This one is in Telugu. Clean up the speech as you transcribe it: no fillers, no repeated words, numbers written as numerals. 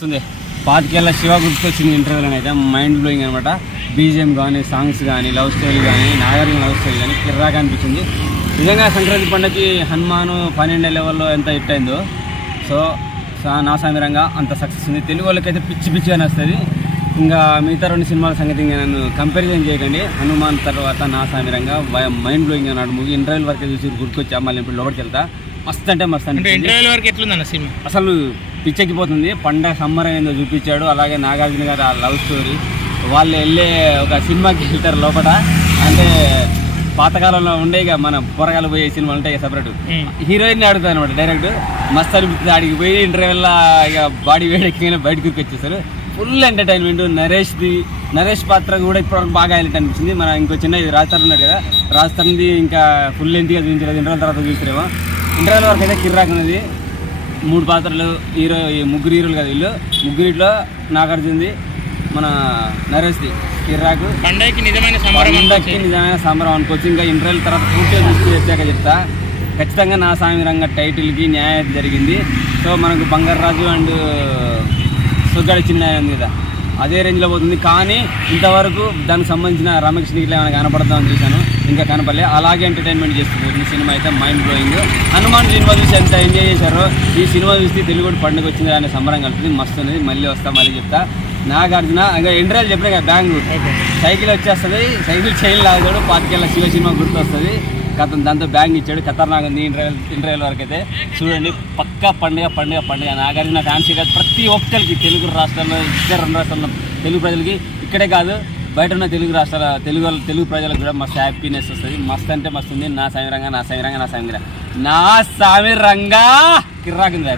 మస్తుంది. పాతికేళ్ళ శివ గుర్తుకొచ్చింది ఇంటర్వ్యూలో అయితే మైండ్ బ్లోయింగ్ అనమాట. బీజిఎం కానీ, సాంగ్స్ కానీ, లవ్ స్టోరీ కానీ, నాగార్జున లవ్ స్టోరీ కానీ కిర్రాగా అనిపించింది. నిజంగా సంక్రాంతి పండుగకి హనుమాను 12 లెవెల్లో ఎంత హిట్ అయిందో, సో నా సామిరంగా అంత సక్సెస్ ఉంది. తెలుగు వాళ్ళకైతే పిచ్చిగా నస్తుంది. ఇంకా మిగతా 2 సినిమాల సంగతి ఇంకా నన్ను కంపారిజన్ చేయకండి. హనుమాన్ తర్వాత నా సామిరంగా మైండ్ బ్లోయింగ్ అన్నాడు మూవీ. ఇంటర్వ్యూల వరకు చూసి గుర్తుకొచ్చా, మళ్ళీ ఇప్పుడు లోపలికి వెళ్తా. మస్తు అంటే మస్తు అంటే అసలు పిచ్చెక్కిపోతుంది. పండగ సమ్మర్ ఏందో చూపించాడు. అలాగే నాగార్జున గారు ఆ లవ్ స్టోరీ, వాళ్ళు వెళ్ళే ఒక సినిమాకి వెళ్తారు లోపల. అంటే పాతకాలంలో ఉండేగా మన పొరగాలు పోయే సినిమాలు ఉంటాయి సపరేట్. హీరోయిన్ అడుగుతాను అనమాట డైరెక్ట్. మస్తు అనిపిస్తుంది. ఆడికి పోయి ఇంటర్వ్యూల్లో ఇక బాడీ వేడెక్కిన బయటకు వచ్చేస్తారు. Full entertainment. నరేష్ పాత్ర కూడా ఇప్పటివరకు బాగా హైలైట్ అనిపించింది. మన ఇంకో చిన్న ఇది రాజస్థాన్ ఉన్నారు కదా, రాజస్థాన్ది ఇంకా ఫుల్ లెంత్గా చూపించలేదు. ఇంటర్వ్యూల తర్వాత చూస్తారేమో. ఇంటర్వ్యూల వరకు అయితే కిర్రాక్ ఉన్నది. 3 పాత్రలు, ముగ్గురు హీరోలు కదా వీళ్ళు. ముగ్గురిట్లో నాగార్జునది, మన నరేష్ది కిర్రాకు. పండగకి నిజమైన సంబరం అనుకోవచ్చు. ఇంకా ఇంటర్వ్యూల తర్వాత పూర్తిగా చూసి వచ్చాక చెప్తా. ఖచ్చితంగా నా సామిరంగా టైటిల్కి న్యాయం జరిగింది. సో మనకు బంగారాజు అండ్ సుగ్గాడి చిన్న ఉంది కదా, అదే రేంజ్లో పోతుంది. కానీ ఇంతవరకు దానికి సంబంధించిన రామకృష్ణ ఇట్లా ఏమైనా కనపడతామని చూశాను, ఇంకా కనపడలే. అలాగే ఎంటర్టైన్మెంట్ చేస్తుపోతుంది సినిమా అయితే. Mind blowing. హనుమాన్ సినిమా చూసి ఎంత ఎంజాయ్ చేశారో ఈ సినిమా చూసి తెలుగు పండుగ వచ్చింది అనే సంబరం కలుగుతుంది. మస్తు ఉన్నది. మళ్ళీ చెప్తా. నాగార్జున ఇంకా ఇంటర్వ్యూలు చెప్పినా కదా, బెంగళూరు సైకిల్ వచ్చేస్తుంది. సైకిల్ చైన్ లాగుతాడు. 25 శివ సినిమా గుర్తు వస్తుంది. దాంతో బ్యాంగ్ ఇచ్చాడు. ఖతర్నాక్ ఉంది. ఇంటర్వ్యూల వరకు అయితే చూడండి. పక్కా పండుగ. నాగార్జున ఫ్యాన్సీ కాదు, ప్రతి ఒక్కరికి తెలుగు రాష్ట్రాల్లో, 2 రాష్ట్రాల్లో తెలుగు ప్రజలకి, ఇక్కడే కాదు బయట ఉన్న తెలుగు రాష్ట్రాల తెలుగు ప్రజలకు కూడా మస్తు హ్యాపీనెస్ వస్తుంది. మస్తు అంటే మస్తు ఉంది. నా సామిరంగా కిర్రాకింది.